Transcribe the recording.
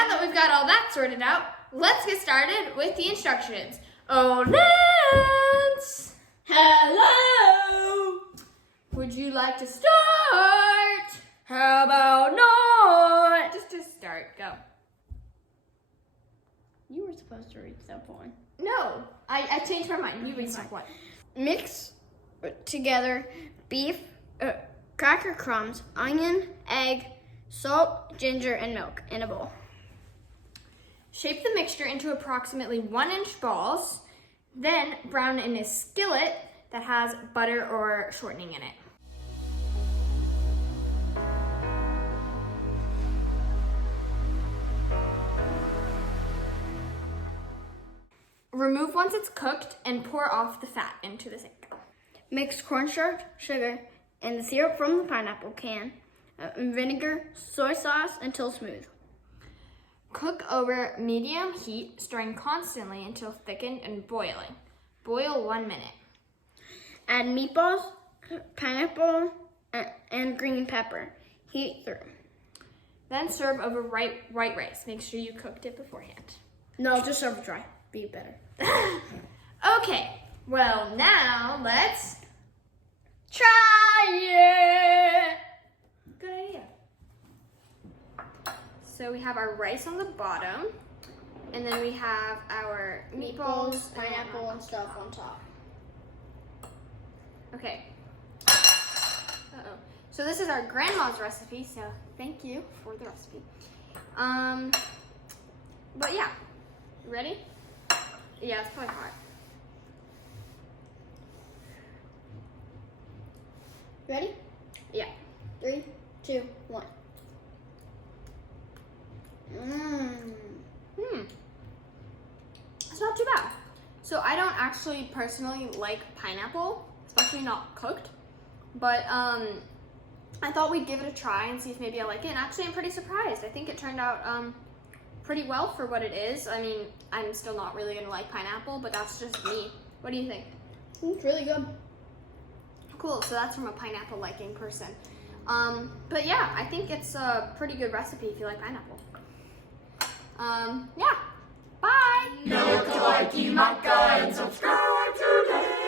now that we've got all that sorted out, let's get started with the instructions. Oh, Lance! Hello! Would you like to start? How about not? Just to start, go. You were supposed to read step one. No, I changed my mind. You read step one. Mix together beef, cracker crumbs, onion, egg, salt, ginger, and milk in a bowl. Shape the mixture into approximately 1-inch balls, then brown in a skillet that has butter or shortening in it. Remove once it's cooked and pour off the fat into the sink. Mix cornstarch, sugar, and the syrup from the pineapple can, vinegar, soy sauce until smooth. Cook over medium heat, stirring constantly until thickened and boiling. Boil 1 minute. Add meatballs, pineapple, and green pepper. Heat through. Then serve over white rice. Make sure you cooked it beforehand. No, just serve it dry. Be better. Okay, well now let's try it. Good idea. So we have our rice on the bottom, and then we have our meatballs, pineapple, and stuff on top. Okay. Uh-oh. So this is our grandma's recipe, so thank you for the recipe. But yeah, ready? Yeah, it's probably hot. Ready? Yeah. 3, 2, 1. It's not too bad. So I don't actually personally like pineapple, especially not cooked. But I thought we'd give it a try and see if maybe I like it. And actually I'm pretty surprised. I think it turned out pretty well for what it is. I mean, I'm still not really gonna like pineapple, but that's just me. What do you think? It's really good. Cool, so that's from a pineapple liking person. But yeah, I think it's a pretty good recipe if you like pineapple. Yeah, bye! Waikiki Meatballs and subscribe today.